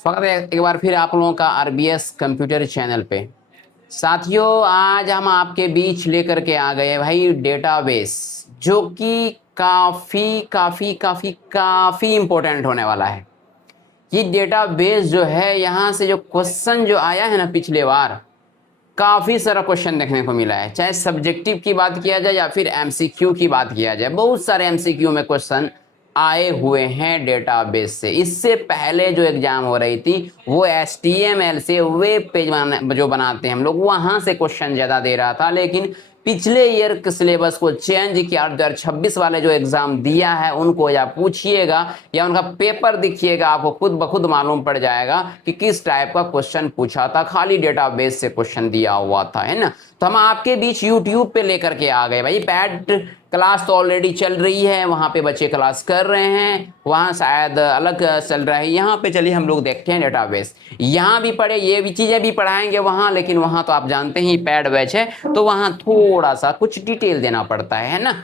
स्वागत है एक बार फिर आप लोगों का आरबीएस कंप्यूटर चैनल पे। साथियों, आज हम आपके बीच लेकर के आ गए भाई डेटाबेस, जो कि काफ़ी काफ़ी काफ़ी काफ़ी इम्पोर्टेंट होने वाला है। ये डेटाबेस जो है, यहाँ से जो क्वेश्चन जो आया है ना पिछले बार, काफ़ी सारा क्वेश्चन देखने को मिला है। चाहे सब्जेक्टिव की बात किया जाए या फिर एमसीक्यू की बात किया जाए, बहुत सारे एमसीक्यू में क्वेश्चन आए हुए हैं डेटाबेस से। इससे पहले जो एग्जाम हो रही थी वो HTML से वेब पेज जो बनाते हैं हम लोग, वहां से क्वेश्चन ज़्यादा दे रहा था। लेकिन पिछले ईयर के सिलेबस को चेंज किया, 2026 वाले जो एग्जाम दिया है उनको या पूछिएगा या उनका पेपर देखिएगा, आपको खुद ब खुद मालूम पड़ जाएगा कि किस टाइप का क्वेश्चन पूछा था। खाली डेटाबेस से क्वेश्चन दिया हुआ था, है ना। तो हम आपके बीच यूट्यूब पे लेकर के आ गए भाई। पैड क्लास तो ऑलरेडी चल रही है, वहाँ पे बच्चे क्लास कर रहे हैं, वहाँ शायद अलग चल रहा है। यहाँ पे चलिए हम लोग देखते हैं डेटाबेस। यहाँ भी पढ़े, ये भी चीज़ें भी पढ़ाएंगे वहाँ, लेकिन वहाँ तो आप जानते ही पैड बैच है, तो वहाँ थोड़ा सा कुछ डिटेल देना पड़ता है ना।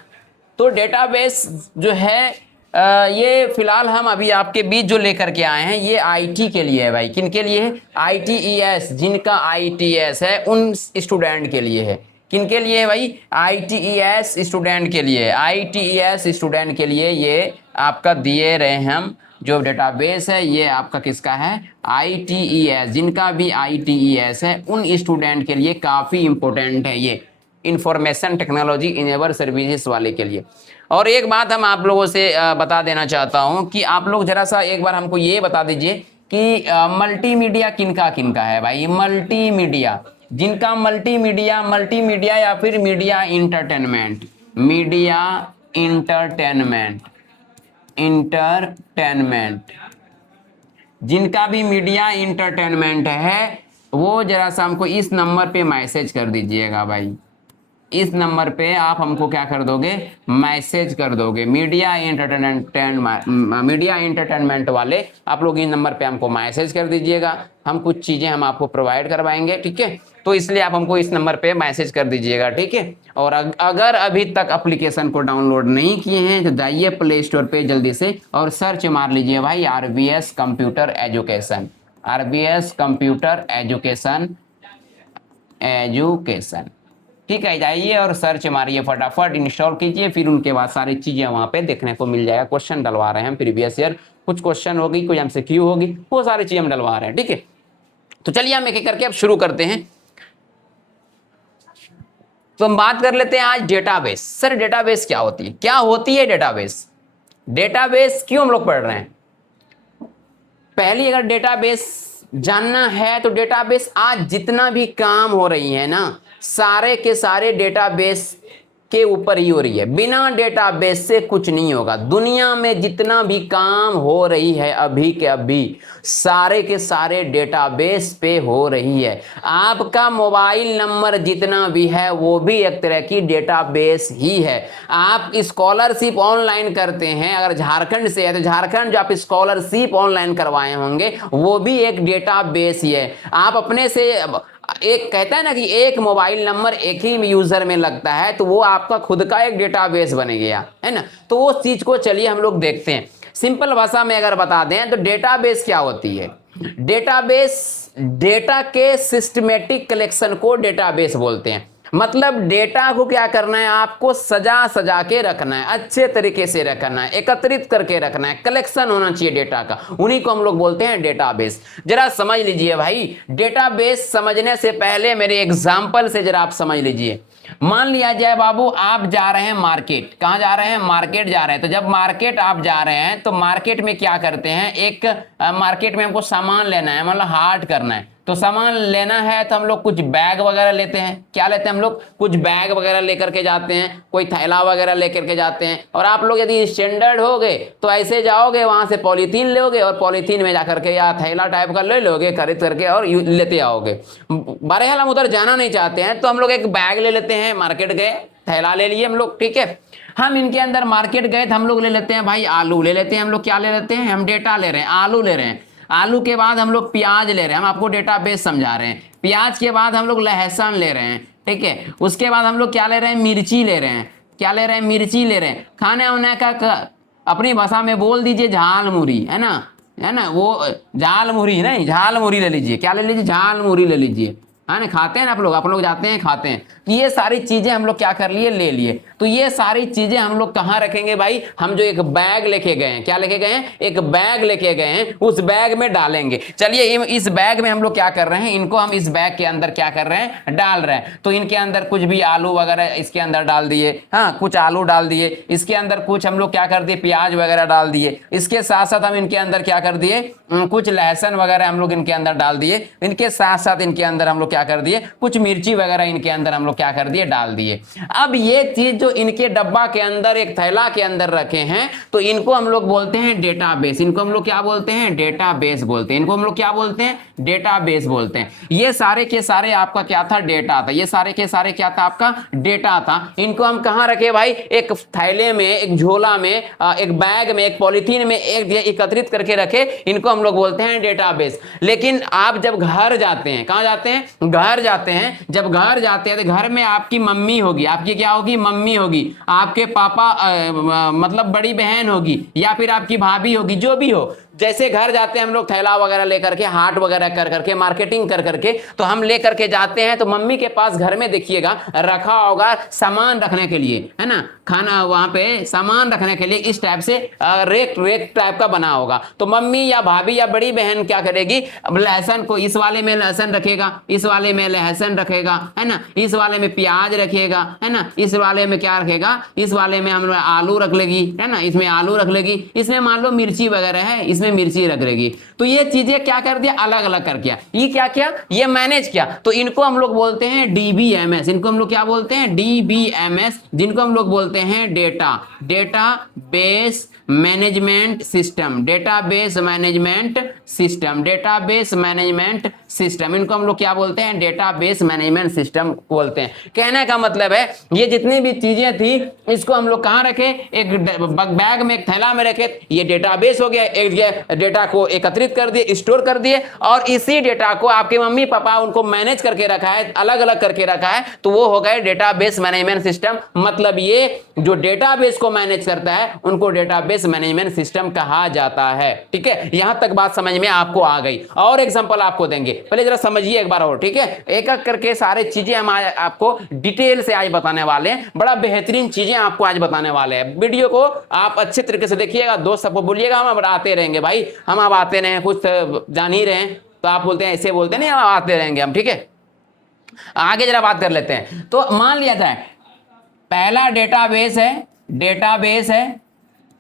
तो डेटाबेस जो है ये फिलहाल हम अभी आपके बीच जो लेकर के आए हैं, ये आईटी के लिए है भाई। किन के लिए है? ITES, जिनका ITS है उन स्टूडेंट के लिए है। किन के लिए है भाई? ITES स्टूडेंट के लिए। ITES स्टूडेंट के लिए ये आपका दिए रहे हम जो डेटाबेस है, ये आपका किसका है? ITES, जिनका भी ITES है उन स्टूडेंट के लिए काफ़ी इंपॉर्टेंट है ये, इंफॉर्मेशन टेक्नोलॉजी इनेबल सर्विसेज वाले के लिए। और एक बात हम आप लोगों से बता देना चाहता हूं कि आप लोग जरा सा एक बार हमको ये बता दीजिए कि मल्टीमीडिया किनका किनका है भाई। मल्टीमीडिया, जिनका मल्टीमीडिया या फिर media entertainment, media entertainment, entertainment, जिनका भी मीडिया इंटरटेनमेंट है वो जरा सा हमको इस नंबर पे मैसेज कर दीजिएगा भाई। इस नंबर पे आप हमको क्या कर दोगे? मैसेज कर दोगे। मीडिया एंटरटेनमेंट वाले आप लोग इस नंबर पे हमको मैसेज कर दीजिएगा। हम कुछ चीज़ें हम आपको प्रोवाइड करवाएंगे, ठीक है। तो इसलिए आप हमको इस नंबर पे मैसेज कर दीजिएगा, ठीक है। और अगर अभी तक एप्लीकेशन को डाउनलोड नहीं किए हैं तो जाइए प्ले स्टोर पे जल्दी से और सर्च मार लीजिए भाई RBS computer education, RBS computer education, ठीक है। जाइए और सर्च मारिए, फटाफट इंस्टॉल कीजिए, फिर उनके बाद सारी चीज़ें वहाँ पे देखने को मिल जाएगा। क्वेश्चन डलवा रहे हैं हम प्रीवियस ईयर, कुछ क्वेश्चन होगी, कोई MCQ होगी, वो सारी चीज़ें हम डलवा रहे हैं, ठीक है। तो चलिए हम एक एक करके अब शुरू करते हैं। तो हम बात कर लेते हैं आज डेटाबेस। सर डेटाबेस क्या होती है? क्या होती है डेटाबेस? डेटाबेस क्यों हम लोग पढ़ रहे हैं? पहली अगर डेटाबेस जानना है तो डेटाबेस आज जितना भी काम हो रही है ना, सारे के सारे डेटाबेस के ऊपर ही हो रही है। बिना डेटाबेस से कुछ नहीं होगा। दुनिया में जितना भी काम हो रही है अभी के अभी, सारे के सारे डेटाबेस पे हो रही है। आपका मोबाइल नंबर जितना भी है वो भी एक तरह की डेटाबेस ही है। आप स्कॉलरशिप ऑनलाइन करते हैं, अगर झारखंड से है तो झारखंड जो आप स्कॉलरशिप ऑनलाइन करवाए होंगे वो भी एक डेटाबेस ही है। आप अपने से एक कहता है ना कि एक मोबाइल नंबर एक ही यूजर में लगता है, तो वो आपका खुद का एक डेटाबेस बन गया है ना। तो वो चीज को चलिए हम लोग देखते हैं। सिंपल भाषा में अगर बता दें तो डेटाबेस क्या होती है? डेटाबेस डेटा के सिस्टमेटिक कलेक्शन को डेटाबेस बोलते हैं। मतलब डेटा को क्या करना है? आपको सजा सजा के रखना है, अच्छे तरीके से रखना है, एकत्रित करके रखना है, कलेक्शन होना चाहिए डेटा का, उन्हीं को हम लोग बोलते हैं डेटाबेस। जरा समझ लीजिए भाई, डेटाबेस समझने से पहले मेरे एग्जाम्पल से जरा आप समझ लीजिए। मान लिया जाए बाबू आप जा रहे हैं मार्केट। कहाँ जा रहे हैं? मार्केट जा रहे हैं। तो जब मार्केट आप जा रहे हैं तो मार्केट में क्या करते हैं? एक मार्केट में हमको सामान लेना है, मतलब हाट करना है। तो सामान लेना है तो हम लोग कुछ बैग वगैरह लेते हैं। क्या लेते हैं हम लोग? कुछ बैग वगैरह लेकर के जाते हैं, कोई थैला वगैरह लेकर के जाते हैं। और आप लोग यदि स्टैंडर्ड हो गए तो ऐसे जाओगे, वहां से पॉलीथीन लोगे और पॉलीथीन में जाकर के या थैला टाइप का ले लोगे खरीद करके और लेते आओगे। बहरहाल हम उधर जाना नहीं चाहते हैं तो हम लोग एक बैग ले लेते हैं, मार्केट गए, थैला ले लिए हम लोग, ठीक है। हम इनके अंदर मार्केट गए तो हम लोग ले लेते हैं भाई आलू ले लेते हैं। हम लोग क्या ले लेते हैं? हम डेटा ले रहे हैं, आलू ले रहे हैं। आलू के बाद हम लोग प्याज ले रहे हैं, हम आपको डेटाबेस समझा रहे हैं। प्याज के बाद हम लोग लहसुन ले रहे हैं, ठीक है। उसके बाद हम लोग क्या ले रहे हैं? मिर्ची ले रहे हैं। क्या ले रहे हैं? मिर्ची ले रहे हैं। खाने वाने का अपनी भाषा में बोल दीजिए झाल मुरी, है ना। है ना, वो झाल मुरही नहीं, झाल मुरही ले लीजिए, क्या ले लीजिए, झाल मुरही ले लीजिए, है ना, खाते हैं ना आप लोग जाते हैं खाते हैं। तो ये सारी चीजें हम लोग क्या कर लिए, ले लिए। तो ये सारी चीजें हम लोग कहाँ रखेंगे भाई, हम जो एक बैग लेके गए हैं, क्या लेके गए हैं, एक बैग लेके गए हैं, उस बैग में डालेंगे। चलिए इस बैग में हम लोग क्या कर रहे हैं, इनको हम इस बैग के अंदर क्या कर रहे हैं, डाल रहे हैं। तो इनके अंदर कुछ भी आलू वगैरह इसके अंदर डाल दिए, हाँ कुछ आलू डाल दिए, इसके अंदर कुछ हम लोग क्या कर दिए, प्याज वगैरह डाल दिए, इसके साथ साथ हम इनके अंदर क्या कर दिए, कुछ लहसुन वगैरह हम लोग इनके अंदर डाल दिए, इनके साथ साथ इनके अंदर हम लोग क्या कर दिए, कुछ मिर्ची वगैरह इनके अंदर हम लोग क्या कर दिए, डाल दिए। अब ये चीज जो इनके डब्बा के अंदर, एक थैला के अंदर रखे हैं, तो इनको हम लोग बोलते हैं डेटाबेस। इनको हम लोग क्या बोलते हैं, डेटाबेस बोलते हैं। इनको हम लोग क्या बोलते हैं, डेटाबेस बोलते हैं। ये सारे के सारे आपका क्या था, डेटा था। ये सारे के सारे क्या था, आपका डेटा था। इनको हम कहां रखे भाई, एक थैले में, एक झोला में, एक बैग में, एक पॉलिथीन में एक एकत्रित करके रखे, इनको हम लोग बोलते हैं डेटाबेस। लेकिन आप जब घर जाते हैं, कहां जाते हैं, घर जाते हैं, जब घर जाते हैं तो घर में आपकी मम्मी होगी, आपकी क्या होगी, मम्मी होगी, आपके पापा मतलब बड़ी बहन होगी, या फिर आपकी भाभी होगी, जो भी हो। जैसे घर जाते हैं हम लोग थैला वगैरह लेकर के, हाट वगैरह कर करके, मार्केटिंग कर करके, तो हम लेकर के जाते हैं, तो मम्मी के पास घर में देखिएगा रखा होगा सामान रखने के लिए, है ना, खाना वहां पे सामान रखने के लिए इस टाइप से रेक रेक टाइप का बना होगा। तो मम्मी या भाभी या बड़ी बहन क्या करेगी, लहसुन को इस वाले में लहसुन रखेगा, इस वाले में लहसुन रखेगा, है ना, इस वाले में प्याज रखेगा, है ना, इस वाले में क्या रखेगा, इस वाले में हम आलू रख लेगी, है ना, इसमें आलू रख लेगी, इसमें मान लो मिर्ची वगैरह है, इसमें मिर्ची रख लेगी। तो ये चीजें क्या कर दिया, अलग अलग कर किया। ये क्या किया, ये मैनेज किया। तो इनको हम लोग बोलते हैं डीबीएमएस। इनको हम लोग क्या बोलते हैं, डीबीएमएस, जिनको हम लोग बोलते हैं database management system, database management system, database management system. इनको हम लोग क्या बोलते हैं, डेटाबेस मैनेजमेंट सिस्टम बोलते हैं। कहने का मतलब है ये जितनी भी चीजें थी, इसको हम लोग कहां रखे, एक बैग में, एक थैला में रखे, ये डेटाबेस हो गया। एक डेटा को एकत्रित कर दिए, स्टोर कर दिए, और इसी डेटा को आपके मम्मी पापा उनको मैनेज करके रखा है, अलग अलग करके रखा है, तो वो हो गए डेटाबेस मैनेजमेंट सिस्टम। मतलब ये जो डेटाबेस को मैनेज करता है उनको डेटाबेस मैनेजमेंट सिस्टम कहा जाता है। ठीक है, यहां तक बात समझ में आपको आ गई। और एग्जांपल आपको देंगे, पहले जरा समझिए एक बार और। ठीक है, एक एक करके सारे चीजें हम आपको डिटेल से आज बताने वाले हैं। बड़ा बेहतरीन चीजें आपको आज बताने वाले हैं। वीडियो को आप अच्छे तरीके से देखिएगा, दोस्त सबको बोलिएगा हम अब आते रहेंगे भाई, हम अब आते रहे, कुछ जान ही रहे हैं, तो आप बोलते हैं ऐसे बोलते नहीं, हम आते रहेंगे हम। ठीक है, आगे जरा बात कर लेते हैं। तो मान लिया जाए पहला डेटाबेस है,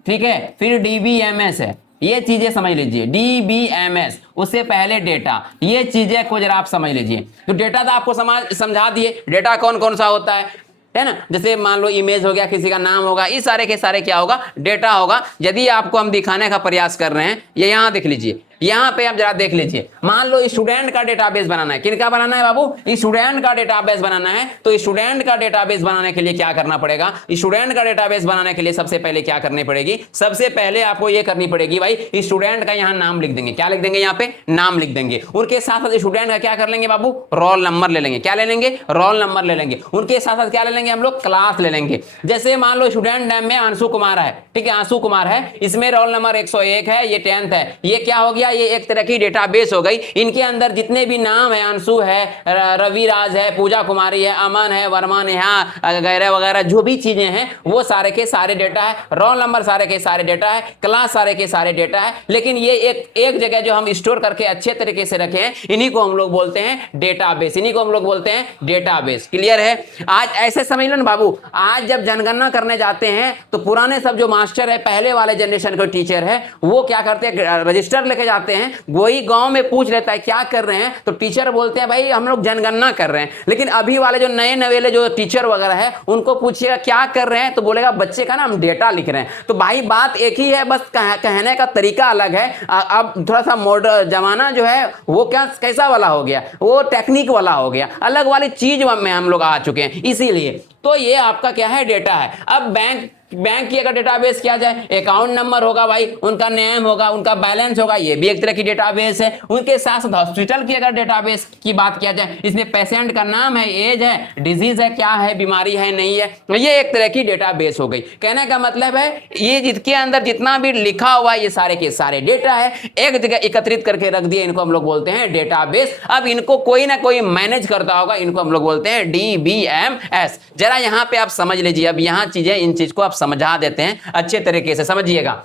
ठीक है, फिर डीबीएमएस है। ये चीजें समझ लीजिए, डीबीएमएस, उससे पहले डेटा, ये चीजें को जरा आप समझ लीजिए। तो डेटा तो आपको समझा दिए, डेटा कौन कौन सा होता है ना। जैसे मान लो इमेज हो गया, किसी का नाम होगा, इस सारे के सारे क्या होगा, डेटा होगा। यदि आपको हम दिखाने का प्रयास कर रहे हैं, ये यहां देख लीजिए, यहां पे आप जरा देख लीजिए, मान लो स्टूडेंट का डेटाबेस बनाना है। किनका बनाना है बाबू, स्टूडेंट का डेटाबेस बनाना है। तो स्टूडेंट का डेटाबेस बनाने के लिए क्या करना पड़ेगा, स्टूडेंट का डेटाबेस बनाने के लिए सबसे पहले क्या करनी पड़ेगी, सबसे पहले आपको ये करनी पड़ेगी भाई, स्टूडेंट का यहां नाम लिख देंगे। क्या लिख देंगे, यहां पे नाम लिख देंगे। उनके साथ साथ स्टूडेंट का क्या कर लेंगे बाबू, रोल नंबर ले लेंगे। क्या ले लेंगे, रोल नंबर ले लेंगे। उनके साथ साथ क्या ले लेंगे हम लोग, क्लास ले लेंगे। जैसे मान लो स्टूडेंट नेम में अंशु कुमार है, ठीक है, अंशु कुमार है, इसमें रोल नंबर 101 है, ये 10th है। ये क्या हो गया, ये एक तरह की डेटाबेस हो गई। इनके अंदर जितने भी नाम है, अंशु है, रविराज है, पूजा कुमारी है, अमन है, वर्मा, नेहा वगैरह वगैरह, जो भी चीजें हैं वो सारे के सारे डेटा है। रोल नंबर सारे के सारे डेटा है, क्लास सारे के सारे डेटा है। लेकिन ये एक जगह जो हम स्टोर करके अच्छे तरीके से रखे हैं, इन्हीं को हम लोग बोलते हैं डेटाबेस। इन्हीं को हम लोग बोलते हैं डेटाबेस। क्लियर है। आज ऐसे समझ लो ना बाबू, आज जब जनगणना करने जाते हैं तो पुराने सब जो मास्टर है, पहले वाले जनरेशन के टीचर है, वो क्या करते हैं, रजिस्टर लेके जाते हैं, वही गांव में पूछ लेता है क्या कर रहे हैं, तो टीचर बोलते हैं भाई हम लोग जनगणना कर रहे हैं। लेकिन अभी वाले जो नए नवेले जो टीचर वगैरह है, उनको पूछिएगा क्या कर रहे हैं, तो बोलेगा बच्चे का ना हम डेटा लिख रहे हैं। तो भाई बात एक ही है, बस कहने का तरीका अलग है। अब थोड़ा सा मॉडर्न जमाना जो है वो कैसा वाला हो गया, वो टेक्निक वाला हो गया, अलग वाली चीज में हम लोग आ चुके हैं। इसीलिए तो ये आपका क्या है, डेटा है। अब बैंक बैंक की अगर डेटाबेस किया जाए, अकाउंट नंबर होगा भाई, उनका नेम होगा, उनका बैलेंस होगा, ये भी एक तरह की डेटाबेस है। उनके साथ साथ हॉस्पिटल की अगर डेटाबेस की बात किया जाए, इसमें पेशेंट का नाम है, एज है, डिजीज है, क्या है, बीमारी है नहीं है, तो ये एक तरह की डेटाबेस हो गई। कहने का मतलब है ये जिसके अंदर जितना भी लिखा हुआ है ये सारे के सारे डेटा है, एक जगह एकत्रित करके रख दिए, इनको हम लोग बोलते हैं डेटाबेस। अब इनको कोई ना कोई मैनेज करता होगा, इनको हम लोग बोलते हैं DBMS। जरा यहां पे आप समझ लीजिए, अब यहां चीजें, इन चीज को आप समझा देते हैं अच्छे तरीके से, समझिएगा।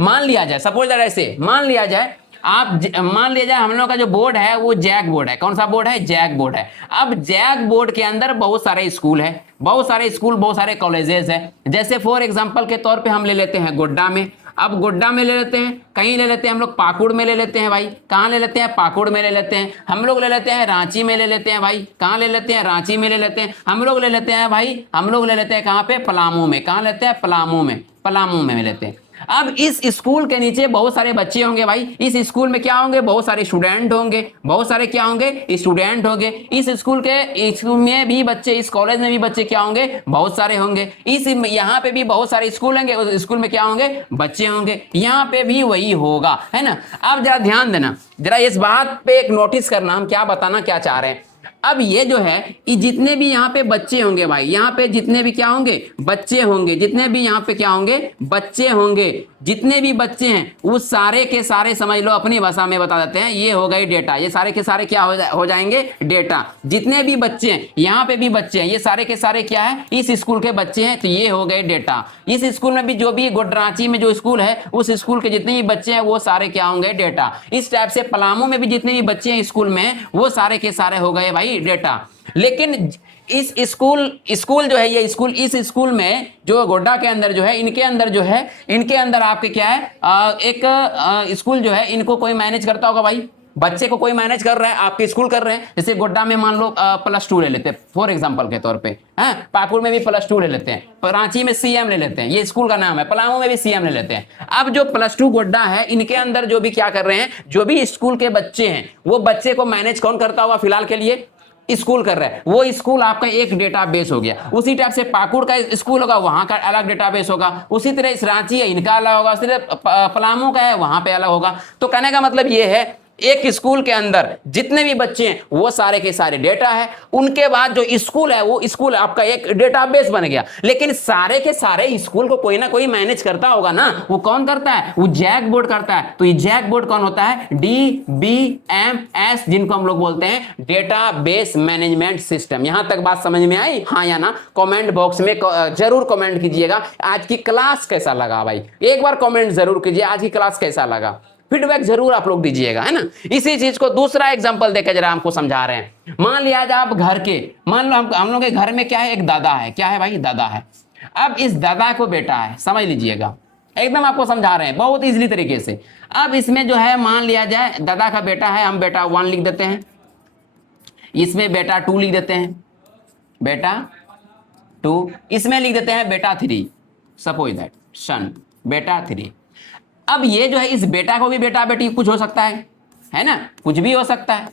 मान लिया जाए, सपोज ऐसे मान लिया जाए, मान लिया जाए हम लोग का जो बोर्ड है वो जैक बोर्ड है। कौन सा बोर्ड है? जैक बोर्ड है। अब जैक बोर्ड के अंदर बहुत सारे स्कूल है, बहुत सारे कॉलेजेस है। जैसे फॉर एग्जांपल के तौर पे हम ले लेते हैं गोड्डा में। अब गोड्डा में ले लेते हैं, कहीं ले लेते हैं हम लोग पाकुड़ में ले लेते हैं भाई, कहाँ ले लेते हैं? पाकुड़ में ले लेते हैं। हम लोग ले लेते हैं रांची में ले लेते हैं भाई, कहाँ ले लेते हैं? रांची में ले लेते हैं। हम लोग ले लेते हैं भाई, हम लोग ले लेते हैं कहाँ पे? पलामू में। कहाँ लेते हैं? पलामू में, पलामू में लेते हैं। अब इस स्कूल के नीचे बहुत सारे बच्चे होंगे भाई, इस स्कूल में क्या होंगे? बहुत सारे स्टूडेंट होंगे, बहुत सारे क्या होंगे? स्टूडेंट होंगे। इस स्कूल में भी बच्चे, इस कॉलेज में भी बच्चे क्या होंगे? बहुत सारे होंगे। इस यहाँ पे भी बहुत सारे स्कूल होंगे, उस स्कूल में क्या होंगे? बच्चे होंगे। यहाँ पे भी वही होगा, है ना। अब जरा ध्यान देना, जरा इस बात पे एक नोटिस करना, हम क्या बताना क्या चाह रहे हैं। अब ये जो है, ये जितने भी यहाँ पे बच्चे होंगे भाई, यहाँ पे जितने भी क्या होंगे? बच्चे होंगे। जितने भी यहाँ पे क्या होंगे? बच्चे होंगे। जितने भी बच्चे हैं वो सारे के सारे, समझ लो अपनी भाषा में बता देते हैं, ये हो गए डेटा। ये सारे के सारे क्या हो जाएंगे? डेटा। जितने भी बच्चे हैं, यहाँ पे भी बच्चे हैं, ये सारे के सारे क्या है? इस स्कूल के बच्चे हैं, तो ये हो गए डेटा। इस स्कूल में भी जो भी रांची में जो स्कूल है, उस स्कूल के जितने भी बच्चे हैं वो सारे क्या होंगे? डेटा। इस टाइप से पलामू में भी जितने भी बच्चे हैं स्कूल में, वो सारे के सारे हो गए भाई डेटा। लेकिन इस स्कूल जो है, ये स्कूल, इस स्कूल में जो गोड्डा के अंदर जो है, इनके अंदर आपके क्या है? एक स्कूल जो है, इनको कोई मैनेज करता होगा भाई, बच्चे को कोई मैनेज कर रहा है, आपके स्कूल कर रहे हैं। जैसे गोड्डा में मान लो +2 ले लेते हैं फॉर एग्जांपल के तौर पे, हैं। पाकुड़ में भी +2 ले लेते हैं, रांची में CM ले लेते हैं, ये स्कूल का नाम है। पलामू में भी CM ले लेते हैं। अब जो +2 गोड्डा है, इनके अंदर जो भी क्या कर रहे हैं, जो भी स्कूल के बच्चे हैं, वो बच्चे को मैनेज कौन करता होगा? फिलहाल के लिए स्कूल कर रहा है। वो स्कूल आपका एक डेटाबेस हो गया। उसी टाइप से पाकुड़ का स्कूल होगा, वहां का अलग डेटाबेस होगा। उसी तरह इस रांची है, इनका अलग होगा। उसी तरह पलामू का है, वहां पे अलग होगा। तो कहने का मतलब ये है, एक स्कूल के अंदर जितने भी बच्चे हैं वो सारे के सारे डेटा है। उनके बाद जो स्कूल है, वो स्कूल आपका एक डेटाबेस बन गया। लेकिन सारे के सारे स्कूल को कोई ना कोई मैनेज करता होगा ना। वो कौन करता है? वो जैक बोर्ड करता है। तो ये जैक बोर्ड कौन होता है? DBMS, जिनको हम लोग बोलते हैं डेटाबेस मैनेजमेंट सिस्टम। यहां तक बात समझ में आई? हाँ या ना? कमेंट बॉक्स में जरूर कमेंट कीजिएगा। आज की क्लास कैसा लगा भाई? एक बार कमेंट जरूर कीजिए, आज की क्लास कैसा लगा। फीडबैक जरूर आप लोग दीजिएगा, है ना। इसी चीज को दूसरा एग्जांपल देकर जरा हमको समझा रहे हैं। मान लिया जाए आप घर के, मान लो हम लोग के घर में क्या है? एक दादा है। क्या है भाई? दादा है। अब इस दादा को बेटा है, समझ लीजिएगा, एकदम आपको समझा रहे हैं बहुत इजीली तरीके से। अब इसमें जो है, मान लिया जाए दादा का बेटा है, हम बेटा 1 लिख देते हैं, इसमें बेटा 2 लिख देते हैं, बेटा 2, इसमें लिख देते हैं बेटा 3, सपोज दैट सन, बेटा 3। अब ये जो है, इस बेटा को भी बेटा बेटी कुछ हो सकता है ना, कुछ भी हो सकता है,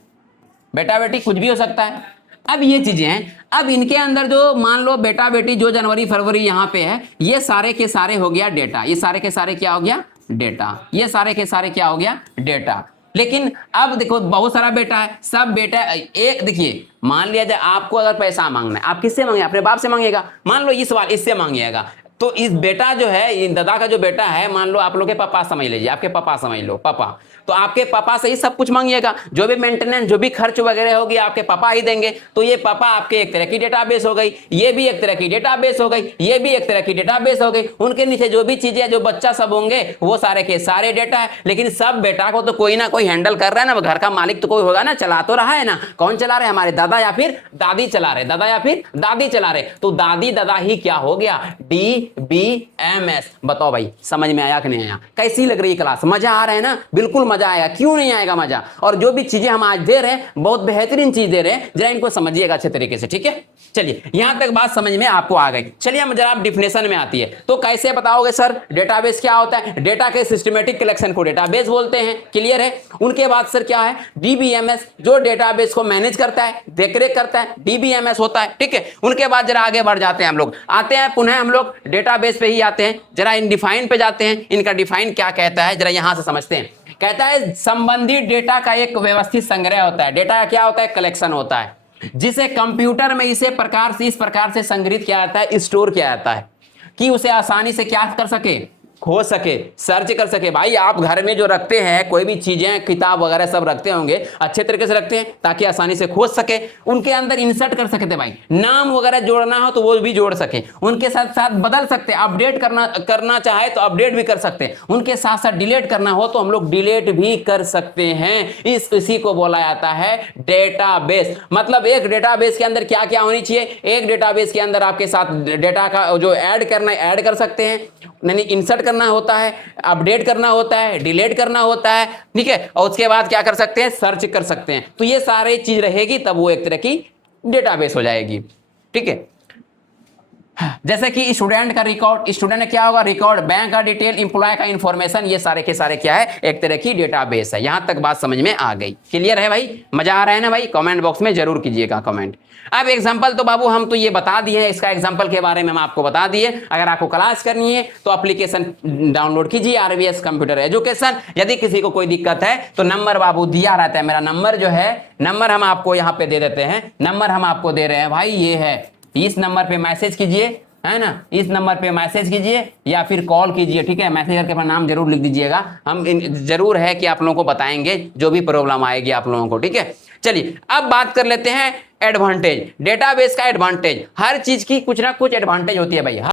बेटा बेटी कुछ भी हो सकता है। अब ये चीजें हैं। अब इनके अंदर जो मान लो बेटा बेटी जो जनवरी फरवरी यहाँ पे है, ये सारे के सारे हो गया डेटा। ये सारे के सारे क्या हो गया? डेटा। ये सारे के सारे क्या हो गया? डेटा। लेकिन अब देखो, बहुत सारा बेटा है, सब बेटा एक, देखिए मान लिया जाए आपको अगर पैसा मांगना है, आप किससे मांगे? अपने बाप से मांगेगा। मान लो इस वाले इससे मांगिएगा, तो इस बेटा जो है, दादा का जो बेटा है, मान लो आप लोग के पापा समझ लीजिए, आपके पापा समझ लो, पापा, तो आपके पापा से ही सब कुछ मांगिएगा। जो भी मेंटेनेंस, जो भी खर्च वगैरह होगी, आपके पापा ही देंगे। तो ये पापा आपके एक तरह की डेटाबेस हो गई, ये भी एक तरह की डेटाबेस हो गई, ये भी एक तरह की डेटाबेस हो गई। उनके नीचे जो भी चीजें, जो बच्चा सब होंगे, वो सारे के सारे डेटा है। लेकिन सब बेटा को तो कोई ना कोई हैंडल कर रहा है ना, घर का मालिक तो कोई होगा ना, चला तो रहा है ना। कौन चला रहे? हमारे दादा या फिर दादी चला रहे, दादा या फिर दादी चला रहे। तो दादी दादा ही क्या हो गया? DBMS। बताओ भाई, समझ में आया कि नहीं आया? कैसी लग रही है क्लास? मजा आ रहा है ना? बिल्कुल मजा आएगा, क्यों नहीं आएगा मजा? और जो भी चीजें हम आज दे रहे हैं, बहुत बेहतरीन चीज दे रहे हैं, जरा इनको समझिएगा अच्छे तरीके से, ठीक है। चलिए, यहां तक बात समझ में आपको आ गई। चलिए हम जरा डिफिनेशन में आती है। तो कैसे बताओगे सर डेटाबेस क्या होता है? डेटा के सिस्टमेटिक कलेक्शन को डेटाबेस बोलते हैं, क्लियर है। उनके बाद सर क्या है? DBMS, जो डेटाबेस को मैनेज करता है, देखरेख करता है, DBMS होता है, ठीक है। उनके बाद जरा आगे बढ़ जाते हैं हम लोग, आते हैं पुनः हम लोग डेटाबेस पे ही आते हैं, जरा इन डिफाइन पे जाते हैं, इनका डिफाइन क्या कहता है जरा यहां से समझते हैं। कहता है संबंधित डेटा का एक व्यवस्थित संग्रह होता है। डेटा क्या होता है? कलेक्शन होता है, जिसे कंप्यूटर में इस प्रकार से संग्रहित किया जाता है, स्टोर किया जाता है कि उसे आसानी से क्या कर सके, खोज सके, सर्च कर सके। भाई आप घर में जो रखते हैं कोई भी चीजें, किताब वगैरह सब रखते होंगे, अच्छे तरीके से रखते हैं ताकि आसानी से खोज सके, उनके अंदर इंसर्ट कर सकते भाई, नाम वगैरह जोड़ना हो तो वो भी जोड़ सके, उनके साथ साथ बदल सकते, अपडेट करना चाहे तो अपडेट भी कर सकते हैं, उनके साथ साथ डिलीट करना हो तो हम लोग डिलीट भी कर सकते हैं। इसी को बोला जाता है डेटाबेस। मतलब एक डेटाबेस के अंदर क्या क्या होनी चाहिए? एक डेटाबेस के अंदर आपके साथ डेटा का जो ऐड करना है ऐड कर सकते हैं, यानी इंसर्ट करना होता है, अपडेट करना होता है, डिलीट करना होता है, ठीक है, और उसके बाद क्या कर सकते हैं? सर्च कर सकते हैं। तो ये सारे चीज रहेगी तब वो एक तरह की डेटाबेस हो जाएगी, ठीक है। जैसे कि स्टूडेंट का रिकॉर्ड, स्टूडेंट क्या होगा? रिकॉर्ड, बैंक का डिटेल, इंप्लॉय का इंफॉर्मेशन, ये सारे के सारे क्या है? एक तरह की डेटाबेस है। यहां तक बात समझ में आ गई? क्लियर है भाई? मजा आ रहा है ना भाई? कमेंट बॉक्स में जरूर कीजिएगा कमेंट। अब एग्जांपल तो बाबू हम तो ये बता दिए हैं, इसका एग्जांपल के बारे में हम आपको बता दिए। अगर आपको क्लास करनी है तो एप्लीकेशन डाउनलोड कीजिए, आरवीएस कंप्यूटर एजुकेशन। यदि किसी को कोई दिक्कत है तो नंबर बाबू दिया रहता है, मेरा नंबर जो है, नंबर हम आपको यहाँ पे दे देते हैं, नंबर हम आपको दे रहे हैं भाई, ये है, इस नंबर पे मैसेज कीजिए, है ना, इस नंबर पे मैसेज कीजिए या फिर कॉल कीजिए, ठीक है। मैसेज करके अपना नाम जरूर लिख दीजिएगा, हम जरूर है कि आप लोगों को बताएंगे जो भी प्रॉब्लम आएगी आप लोगों को, ठीक है। चलिए अब बात कर लेते हैं एडवांटेज, डेटाबेस का एडवांटेज। हर चीज की कुछ ना कुछ एडवांटेज होती है भाई।